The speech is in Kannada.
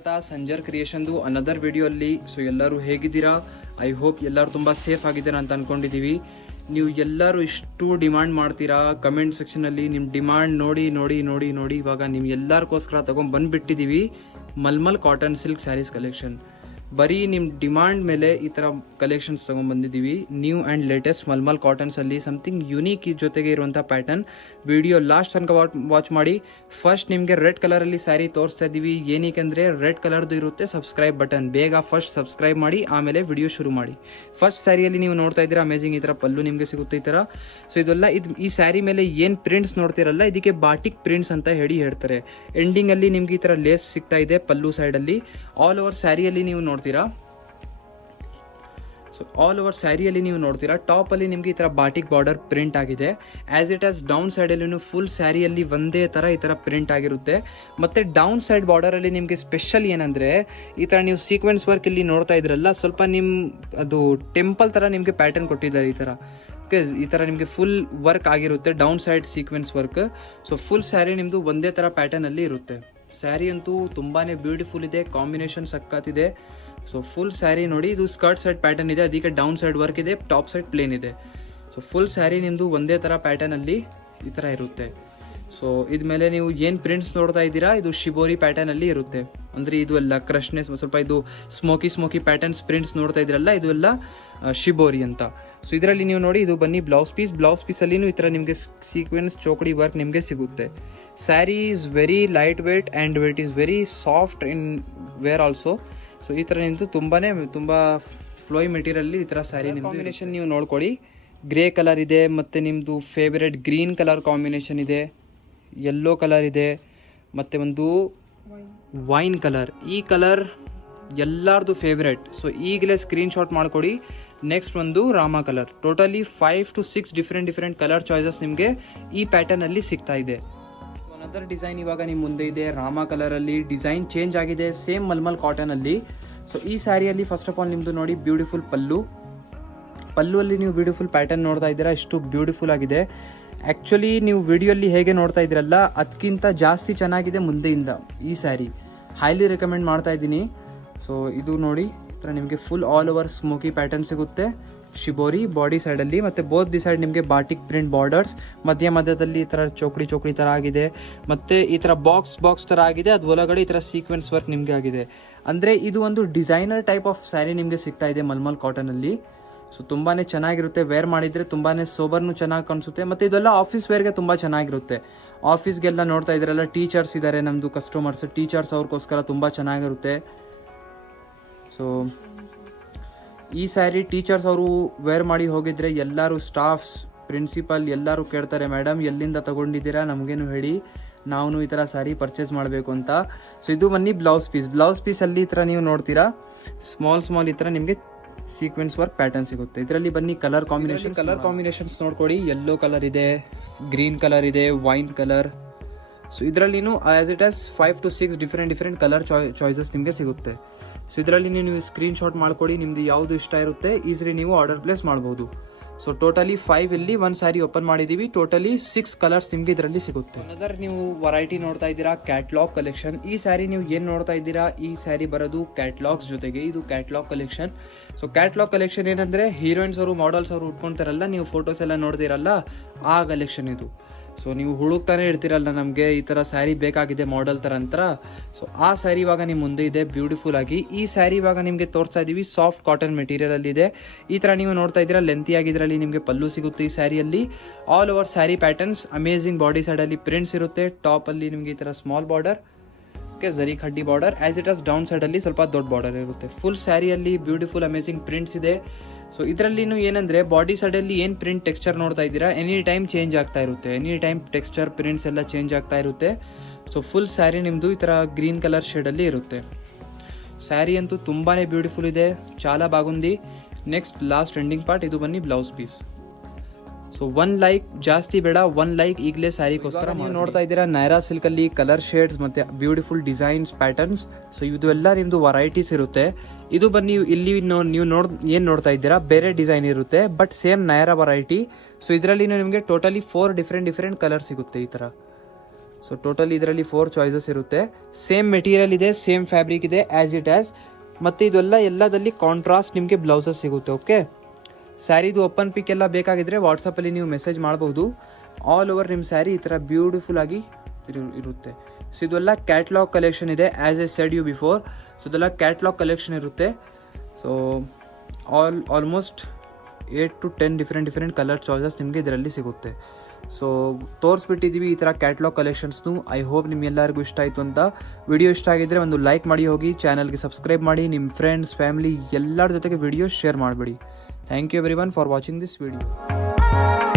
ಸ್ವಾಗತ ಸಂಜರ್ ಕ್ರಿಯೇಷನ್ದು ಅನದರ್ ವಿಡಿಯೋ ಅಲ್ಲಿ. ಸೊ ಎಲ್ಲರೂ ಹೇಗಿದ್ದೀರಾ? ಐ ಹೋಪ್ ಎಲ್ಲರೂ ತುಂಬ ಸೇಫ್ ಆಗಿದ್ದೀರಾ ಅಂತ ಅಂದ್ಕೊಂಡಿದ್ದೀವಿ. ನೀವು ಎಲ್ಲರೂ ಇಷ್ಟು ಡಿಮಾಂಡ್ ಮಾಡ್ತೀರಾ ಕಮೆಂಟ್ ಸೆಕ್ಷನಲ್ಲಿ. ನಿಮ್ಮ ಡಿಮಾಂಡ್ ನೋಡಿ ನೋಡಿ ನೋಡಿ ನೋಡಿ ಇವಾಗ ನೀವು ಎಲ್ಲರಿಗೋಸ್ಕರ ತೊಗೊಂಡು ಬಂದುಬಿಟ್ಟಿದ್ದೀವಿ mulmul cotton silk saris collection. ಬರೀ ನಿಮ್ಮ ಡಿಮಾಂಡ್ ಮೇಲೆ ಈ ಥರ ಕಲೆಕ್ಷನ್ಸ್ ತೊಗೊಂಡ್ಬಂದಿದ್ದೀವಿ. ನ್ಯೂ ಆ್ಯಂಡ್ ಲೇಟೆಸ್ಟ್ ಮಲ್ಮಲ್ ಕಾಟನ್ಸಲ್ಲಿ ಸಮಥಿಂಗ್ ಯುನೀಕ್ ಜೊತೆಗೆ ಇರುವಂಥ ಪ್ಯಾಟರ್ನ್. ವಿಡಿಯೋ ಲಾಸ್ಟ್ ತನಕ ವಾಚ್ ಮಾಡಿ. ಫಸ್ಟ್ ನಿಮಗೆ ರೆಡ್ ಕಲರಲ್ಲಿ ಸ್ಯಾರಿ ತೋರಿಸ್ತಾ ಇದ್ದೀವಿ. ಏನಕ್ಕೆ ರೆಡ್ ಕಲರ್ದು ಇರುತ್ತೆ ಸಬ್ಸ್ಕ್ರೈಬ್ ಬಟನ್. ಬೇಗ ಫಸ್ಟ್ ಸಬ್ಸ್ಕ್ರೈಬ್ ಮಾಡಿ, ಆಮೇಲೆ ವಿಡಿಯೋ ಶುರು ಮಾಡಿ. ಫಸ್ಟ್ ಸ್ಯಾರಿಯಲ್ಲಿ ನೀವು ನೋಡ್ತಾ ಇದ್ದೀರಾ ಅಮೇಜಿಂಗ್ ಈ ಥರ ಪಲ್ಲು ನಿಮಗೆ ಸಿಗುತ್ತೆ ಈ ಥರ. ಸೊ ಇದೆಲ್ಲ ಈ ಸ್ಯಾರಿ ಮೇಲೆ ಏನು ಪ್ರಿಂಟ್ಸ್ ನೋಡ್ತಿರಲ್ಲ ಇದಕ್ಕೆ ಬಾಟಿಕ್ ಪ್ರಿಂಟ್ಸ್ ಅಂತ ಹೇಳ್ತಾರೆ. ಎಂಡಿಂಗಲ್ಲಿ ನಿಮ್ಗೆ ಈ ಥರ ಲೇಸ್ ಸಿಗ್ತಾ ಇದೆ ಪಲ್ಲು ಸೈಡಲ್ಲಿ. ಆಲ್ ಓವರ್ ಸ್ಯಾರಿಯಲ್ಲಿ ನೀವು ನೋಡ್ತೀರಾ. ಸೊ ಆಲ್ ಓವರ್ ಸ್ಯಾರಿಯಲ್ಲಿ ನೀವು ನೋಡ್ತೀರಾ ಟಾಪಲ್ಲಿ ನಿಮಗೆ ಈ ಥರ ಬಾಟಿಕ್ ಬಾರ್ಡರ್ ಪ್ರಿಂಟ್ ಆಗಿದೆ. ಆ್ಯಸ್ ಇಟ್ ಆಸ್ ಡೌನ್ ಸೈಡಲ್ಲಿ ಫುಲ್ ಸ್ಯಾರಿಯಲ್ಲಿ ಒಂದೇ ಥರ ಈ ಥರ ಪ್ರಿಂಟ್ ಆಗಿರುತ್ತೆ. ಮತ್ತು ಡೌನ್ ಸೈಡ್ ಬಾರ್ಡರಲ್ಲಿ ನಿಮಗೆ ಸ್ಪೆಷಲ್ ಏನಂದರೆ ಈ ಥರ ನೀವು ಸೀಕ್ವೆನ್ಸ್ ವರ್ಕ್ ಇಲ್ಲಿ ನೋಡ್ತಾ ಇದ್ರಲ್ಲ, ಸ್ವಲ್ಪ ಅದು ಟೆಂಪಲ್ ಥರ ನಿಮಗೆ ಪ್ಯಾಟರ್ನ್ ಕೊಟ್ಟಿದ್ದಾರೆ ಈ ಥರ. ಈ ಥರ ನಿಮಗೆ ಫುಲ್ ವರ್ಕ್ ಆಗಿರುತ್ತೆ down side sequence work. So full sari ನಿಮ್ಮದು ಒಂದೇ ಥರ ಪ್ಯಾಟರ್ನಲ್ಲಿ ಇರುತ್ತೆ. ಸ್ಯಾರಿ ಅಂತೂ ತುಂಬಾ ಬ್ಯೂಟಿಫುಲ್ ಇದೆ, ಕಾಂಬಿನೇಷನ್ ಸಕ್ಕತ್ತಿದೆ. ಸೊ ಫುಲ್ ಸ್ಯಾರಿ ನೋಡಿ, ಇದು ಸ್ಕರ್ಟ್ ಸೈಡ್ ಪ್ಯಾಟರ್ನ್ ಇದೆ, ಅದಕ್ಕೆ ಡೌನ್ ಸೈಡ್ ವರ್ಕ್ ಇದೆ, ಟಾಪ್ ಸೈಡ್ ಪ್ಲೇನ್ ಇದೆ. ಸೊ ಫುಲ್ ಸ್ಯಾರಿ ನಿಮ್ಮದು ಒಂದೇ ಥರ ಪ್ಯಾಟರ್ನಲ್ಲಿ ಈ ಥರ ಇರುತ್ತೆ. ಸೊ ಇದ್ಮೇಲೆ ನೀವು ಏನು ಪ್ರಿಂಟ್ಸ್ ನೋಡ್ತಾ ಇದ್ದೀರಾ ಇದು ಶಿಬೋರಿ ಪ್ಯಾಟರ್ನಲ್ಲಿ ಇರುತ್ತೆ. ಅಂದರೆ ಇದು ಎಲ್ಲ ಕ್ರಶ್ನೆಸ್ ಸ್ವಲ್ಪ ಇದು ಸ್ಮೋಕಿ ಪ್ಯಾಟರ್ನ್ಸ್ ಪ್ರಿಂಟ್ಸ್ ನೋಡ್ತಾ ಇದ್ರಲ್ಲ ಇದು ಎಲ್ಲ ಶಿಬೋರಿ ಅಂತ. ಸೊ ಇದರಲ್ಲಿ ನೀವು ನೋಡಿ ಇದು ಬನ್ನಿ ಬ್ಲೌಸ್ ಪೀಸಲ್ಲಿನೂ ಈ ಥರ ನಿಮಗೆ ಸೀಕ್ವೆನ್ಸ್ ಚೋಕಡಿ ವರ್ಕ್ ನಿಮಗೆ ಸಿಗುತ್ತೆ. Sari is very light weight and weight is very soft in wear also. So ಈ ಥರ ನಿಮ್ಮದು ತುಂಬ ಫ್ಲೋಯ್ ಮೆಟೀರಿಯಲ್ಲಿ ಈ ಥರ ಸ್ಯಾರಿ ನಿಮ್ಮ ಕಾಂಬಿನೇಷನ್ ನೀವು ನೋಡ್ಕೊಳ್ಳಿ. ಗ್ರೇ ಕಲರ್ ಇದೆ, ಮತ್ತು ನಿಮ್ಮದು ಫೇವರೆಟ್ ಗ್ರೀನ್ ಕಲರ್ ಕಾಂಬಿನೇಷನ್ ಇದೆ, ಯೆಲ್ಲೋ ಕಲರ್ ಇದೆ, ಮತ್ತು ಒಂದು ವೈನ್ ಕಲರ್. ಈ ಕಲರ್ ಎಲ್ಲರದು ಫೇವ್ರೆಟ್. ಸೊ ಈಗಲೇ ಸ್ಕ್ರೀನ್ಶಾಟ್ ಮಾಡ್ಕೊಡಿ. ನೆಕ್ಸ್ಟ್ ಒಂದು Rama colour. Totally 5 to 6 different colour choices ನಿಮಗೆ ಈ ಪ್ಯಾಟರ್ನಲ್ಲಿ ಸಿಗ್ತಾ ಇದೆ. ಅನದರ್ ಡಿಸೈನ್ ಇವಾಗ ನಿಮ್ಮ ಮುಂದೆ ಇದೆ ರಾಮ ಕಲರಲ್ಲಿ. ಡಿಸೈನ್ ಚೇಂಜ್ ಆಗಿದೆ ಸೇಮ್ ಮಲ್ಮಲ್ ಕಾಟನಲ್ಲಿ. ಸೊ ಈ ಸ್ಯಾರಿಯಲ್ಲಿ ಫಸ್ಟ್ ಆಫ್ ಆಲ್ ನಿಮ್ಮದು ನೋಡಿ ಬ್ಯೂಟಿಫುಲ್ ಪಲ್ಲುವಲ್ಲಿ ನೀವು ಬ್ಯೂಟಿಫುಲ್ ಪ್ಯಾಟರ್ನ್ ನೋಡ್ತಾ ಇದ್ದೀರಾ, ಎಷ್ಟು ಬ್ಯೂಟಿಫುಲ್ ಆಗಿದೆ. ಆ್ಯಕ್ಚುಲಿ ನೀವು ವಿಡಿಯೋಲ್ಲಿ ಹೇಗೆ ನೋಡ್ತಾ ಇದ್ದೀರಲ್ಲ ಅದಕ್ಕಿಂತ ಜಾಸ್ತಿ ಚೆನ್ನಾಗಿದೆ ಮುಂದೆಯಿಂದ ಈ ಸ್ಯಾರಿ. ಹೈಲಿ ರೆಕಮೆಂಡ್ ಮಾಡ್ತಾ ಇದ್ದೀನಿ. ಸೊ ಇದು ನೋಡಿ ಈ ಥರ ನಿಮಗೆ full all over smoky pattern ಸಿಗುತ್ತೆ ಶಿಬೋರಿ ಬಾಡಿ ಸೈಡಲ್ಲಿ. ಮತ್ತು ಬೋತ್ ದಿ ಸೈಡ್ ನಿಮಗೆ ಬಾಟಿಕ್ ಪ್ರಿಂಟ್ ಬಾರ್ಡರ್ಸ್, ಮಧ್ಯದಲ್ಲಿ ಈ ಥರ ಚೋಕಡಿ ಥರ ಆಗಿದೆ, ಮತ್ತು ಈ ಥರ ಬಾಕ್ಸ್ ಥರ ಆಗಿದೆ. ಅದು ಒಳಗಡೆ ಈ ಥರ ಸೀಕ್ವೆನ್ಸ್ ವರ್ಕ್ ನಿಮಗೆ ಆಗಿದೆ. ಅಂದರೆ ಇದು ಒಂದು ಡಿಸೈನರ್ ಟೈಪ್ ಆಫ್ ಸ್ಯಾರಿ ನಿಮಗೆ ಸಿಗ್ತಾ ಇದೆ ಮಲ್ಮಲ್ ಕಾಟನಲ್ಲಿ. ಸೊ ತುಂಬಾ ಚೆನ್ನಾಗಿರುತ್ತೆ, ವೇರ್ ಮಾಡಿದರೆ ತುಂಬಾ ಸೋಬರ್ನು ಚೆನ್ನಾಗಿ ಕಾಣಿಸುತ್ತೆ. ಮತ್ತು ಇದೆಲ್ಲ ಆಫೀಸ್ ವೇರ್ಗೆ ತುಂಬ ಚೆನ್ನಾಗಿರುತ್ತೆ. ಆಫೀಸ್ಗೆಲ್ಲ ನೋಡ್ತಾ ಇದ್ರಲ್ಲ ಟೀಚರ್ಸ್ ಇದ್ದಾರೆ ನಮ್ಮದು ಕಸ್ಟಮರ್ಸ್, ಟೀಚರ್ಸ್ ಅವ್ರಿಗೋಸ್ಕರ ತುಂಬ ಚೆನ್ನಾಗಿರುತ್ತೆ. ಸೊ ಈ ಸ್ಯಾರಿ ಟೀಚರ್ಸ್ ಅವರು ವೇರ್ ಮಾಡಿ ಹೋಗಿದ್ರೆ ಎಲ್ಲರೂ ಸ್ಟಾಫ್ಸ್, ಪ್ರಿನ್ಸಿಪಲ್ ಎಲ್ಲರೂ ಕೇಳ್ತಾರೆ, ಮೇಡಮ್ ಎಲ್ಲಿಂದ ತಗೊಂಡಿದ್ದೀರಾ ನಮಗೇನು ಹೇಳಿ, ನಾವು ಈ ಥರ ಸ್ಯಾರಿ ಪರ್ಚೇಸ್ ಮಾಡಬೇಕು ಅಂತ. ಸೊ ಇದು ಬನ್ನಿ ಬ್ಲೌಸ್ ಪೀಸಲ್ಲಿ ಈ ಥರ ನೀವು ನೋಡ್ತೀರಾ ಸ್ಮಾಲ್ ಈ ಥರ ನಿಮಗೆ ಸೀಕ್ವೆನ್ಸ್ ವರ್ಕ್ ಪ್ಯಾಟರ್ನ್ ಸಿಗುತ್ತೆ. ಇದರಲ್ಲಿ ಬನ್ನಿ ಕಲರ್ ಕಾಂಬಿನೇಷನ್ಸ್ ನೋಡ್ಕೊಡಿ. ಯೆಲ್ಲೋ ಕಲರ್ ಇದೆ, ಗ್ರೀನ್ ಕಲರ್ ಇದೆ, ವೈನ್ ಕಲರ್. ಸೊ ಇದರಲ್ಲಿನೂ as it as 5 to 6 different colour choices ನಿಮಗೆ ಸಿಗುತ್ತೆ. ಸೊ ಇದರಲ್ಲಿ ನೀವು ಸ್ಕ್ರೀನ್ಶಾಟ್ ಮಾಡ್ಕೊಡಿ, ನಿಮ್ದು ಯಾವುದು ಇಷ್ಟ ಇರುತ್ತೆ ಈಸಿಲಿ ನೀವು ಆರ್ಡರ್ ಪ್ಲೇಸ್ ಮಾಡ್ಬೋದು. ಸೊ ಟೋಟಲಿ 5 ಇಲ್ಲಿ ಒಂದು ಸ್ಯಾರಿ ಓಪನ್ ಮಾಡಿದೀವಿ. ಟೋಟಲಿ 6 ಕಲರ್ಸ್ ನಿಮ್ಗೆ ಇದರಲ್ಲಿ ಸಿಗುತ್ತೆ. ಅನದರ್ ನೀವು ವರೈಟಿ ನೋಡ್ತಾ ಇದ್ದೀರಾ ಕ್ಯಾಟ್ಲಾಗ್ ಕಲೆಕ್ಷನ್. ಈ ಸ್ಯಾರಿ ನೀವು ಏನು ನೋಡ್ತಾ ಇದ್ದೀರಾ, ಈ ಸ್ಯಾರಿ ಬರೋದು ಕ್ಯಾಟ್ಲಾಗ್ಸ್ ಜೊತೆಗೆ. ಇದು catalogue collection. So catalogue collection ಏನಂದ್ರೆ ಹೀರೋಯಿನ್ಸ್ ಅವರು ಮಾಡೆಲ್ಸ್ ಅವರು ಉಟ್ಕೊಂತಾರಲ್ಲ, ನೀವು ಫೋಟೋಸ್ ಎಲ್ಲ ನೋಡ್ತಿರಲ್ಲ ಆ ಕಲೆಕ್ಷನ್ ಇದು. ಸೊ ನೀವು ಹುಡುಕ್ತಾನೆ ಇರ್ತೀರಲ್ಲ ನಮಗೆ ಈ ಥರ ಸ್ಯಾರಿ ಬೇಕಾಗಿದೆ ಮಾಡೆಲ್ ಥರ ಅಂತ. ಸೊ ಆ ಸ್ಯಾರಿ ಇವಾಗ ನಿಮ್ಮ ಮುಂದೆ ಇದೆ ಬ್ಯೂಟಿಫುಲ್ ಆಗಿ. ಈ ಸ್ಯಾರಿ ಇವಾಗ ನಿಮಗೆ ತೋರಿಸ್ತಾ ಇದ್ದೀವಿ ಸಾಫ್ಟ್ ಕಾಟನ್ ಮೆಟೀರಿಯಲ್ ಇದೆ. ಈ ಥರ ನೀವು ನೋಡ್ತಾ ಇದ್ದೀರಾ ಲೆಂತಿ ಆಗಿದ್ರಲ್ಲಿ ನಿಮಗೆ ಪಲ್ಲು ಸಿಗುತ್ತೆ ಈ ಸ್ಯಾರಿಯಲ್ಲಿ. All over sari patterns amazing. Body ಸೈಡಲ್ಲಿ ಪ್ರಿಂಟ್ಸ್ ಇರುತ್ತೆ. ಟಾಪಲ್ಲಿ ನಿಮಗೆ ಈ ಥರ small border, zari khaddi border. As it as down ಸೈಡಲ್ಲಿ ಸ್ವಲ್ಪ ದೊಡ್ಡ ಬಾರ್ಡರ್ ಇರುತ್ತೆ. ಫುಲ್ ಸ್ಯಾರಿಯಲ್ಲಿ ಬ್ಯೂಟಿಫುಲ್ ಅಮೇಜಿಂಗ್ ಪ್ರಿಂಟ್ಸ್ ಇದೆ. ಸೊ ಇದರಲ್ಲಿನೂ ಏನಂದರೆ ಬಾಡಿ ಸೈಡಲ್ಲಿ ಏನು ಪ್ರಿಂಟ್ ಟೆಕ್ಸ್ಚರ್ ನೋಡ್ತಾ ಇದ್ದೀರಾ ಎನಿ ಟೈಮ್ ಚೇಂಜ್ ಆಗ್ತಾ ಇರುತ್ತೆ. ಎನಿ ಟೈಮ್ ಟೆಕ್ಸ್ಚರ್ ಪ್ರಿಂಟ್ಸ್ ಎಲ್ಲ ಚೇಂಜ್ ಆಗ್ತಾ ಇರುತ್ತೆ. ಸೊ ಫುಲ್ ಸ್ಯಾರಿ ನಿಮ್ಮದು ಈ ಥರ ಗ್ರೀನ್ ಕಲರ್ ಶೇಡಲ್ಲಿ ಇರುತ್ತೆ. ಸ್ಯಾರಿ ಅಂತೂ ತುಂಬಾ ಬ್ಯೂಟಿಫುಲ್ ಇದೆ, ಚಾಲ ಬಾಗುಂದಿ. ನೆಕ್ಸ್ಟ್ ಲಾಸ್ಟ್ ಎಂಡಿಂಗ್ ಪಾರ್ಟ್, ಇದು ಬನ್ನಿ ಬ್ಲೌಸ್ ಪೀಸ್. ಸೊ 1 ಲೈಕ್ ಜಾಸ್ತಿ ಬೇಡ, 1 ಲೈಕ್ ಈಗಲೇ ಸ್ಯಾರಿಗೋಸ್ಕರ ನೀವು ನೋಡ್ತಾ ಇದ್ದೀರಾ ನೈರಾ ಸಿಲ್ಕಲ್ಲಿ ಕಲರ್ ಶೇಡ್ಸ್ ಮತ್ತು ಬ್ಯೂಟಿಫುಲ್ ಡಿಸೈನ್ಸ್ ಪ್ಯಾಟರ್ನ್ಸ್. ಸೊ ಇದು ಎಲ್ಲ ನಿಮ್ಮದು ವರೈಟೀಸ್ ಇರುತ್ತೆ. ಇದು ಬನ್ನಿ ಇಲ್ಲಿ ನೀವು ಏನು ನೋಡ್ತಾ ಇದ್ದೀರಾ ಬೇರೆ ಡಿಸೈನ್ ಇರುತ್ತೆ but same Naira variety. So ಇದರಲ್ಲಿ ನಿಮಗೆ ಟೋಟಲಿ 4 ಡಿಫ್ರೆಂಟ್ ಕಲರ್ ಸಿಗುತ್ತೆ ಈ ಥರ. ಸೊ ಟೋಟಲ್ ಇದರಲ್ಲಿ 4 ಚಾಯ್ಸಸ್ ಇರುತ್ತೆ. ಸೇಮ್ ಮೆಟೀರಿಯಲ್ ಇದೆ, ಸೇಮ್ ಫ್ಯಾಬ್ರಿಕ್ ಇದೆ ಆ್ಯಸ್ ಇಟ್ ಆ್ಯಸ್. ಮತ್ತು ಇದೆಲ್ಲ ಎಲ್ಲದಲ್ಲಿ ಕಾಂಟ್ರಾಸ್ಟ್ ನಿಮಗೆ ಬ್ಲೌಸಸ್ ಸಿಗುತ್ತೆ. ಓಕೆ, ಸ್ಯಾರಿದು ಓಪನ್ ಪಿಕ್ ಎಲ್ಲ ಬೇಕಾಗಿದ್ದರೆ ವಾಟ್ಸಪ್ಪಲ್ಲಿ ನೀವು ಮೆಸೇಜ್ ಮಾಡ್ಬೋದು. ಆಲ್ ಓವರ್ ನಿಮ್ಮ ಸ್ಯಾರಿ ಈ ಥರ ಬ್ಯೂಟಿಫುಲ್ ಆಗಿ ಇರುತ್ತೆ. ಸೊ ಇದೆಲ್ಲ ಕ್ಯಾಟ್ಲಾಗ್ ಕಲೆಕ್ಷನ್ ಇದೆ as a said you before. So ಇದೆಲ್ಲ ಕ್ಯಾಟ್ಲಾಗ್ ಕಲೆಕ್ಷನ್ ಇರುತ್ತೆ. So almost 8 to 10 different colour choices ನಿಮಗೆ ಇದರಲ್ಲಿ ಸಿಗುತ್ತೆ. ಸೊ ತೋರಿಸ್ಬಿಟ್ಟಿದ್ದೀವಿ ಈ ಥರ ಕ್ಯಾಟ್ಲಾಗ್ ಕಲೆಕ್ಷನ್ಸ್ನು. ಐ ಹೋಪ್ ನಿಮ್ಗೆಲ್ಲರಿಗೂ ಇಷ್ಟ ಆಯಿತು ಅಂತ. ವಿಡಿಯೋ ಇಷ್ಟ ಆಗಿದ್ದರೆ ಒಂದು ಲೈಕ್ ಮಾಡಿ ಹೋಗಿ, ಚಾನಲ್ಗೆ ಸಬ್ಸ್ಕ್ರೈಬ್ ಮಾಡಿ, ನಿಮ್ಮ ಫ್ರೆಂಡ್ಸ್ ಫ್ಯಾಮಿಲಿ ಎಲ್ಲರ ಜೊತೆಗೆ ವಿಡಿಯೋ ಶೇರ್ ಮಾಡಿಬಿಡಿ. Thank you everyone for watching this video.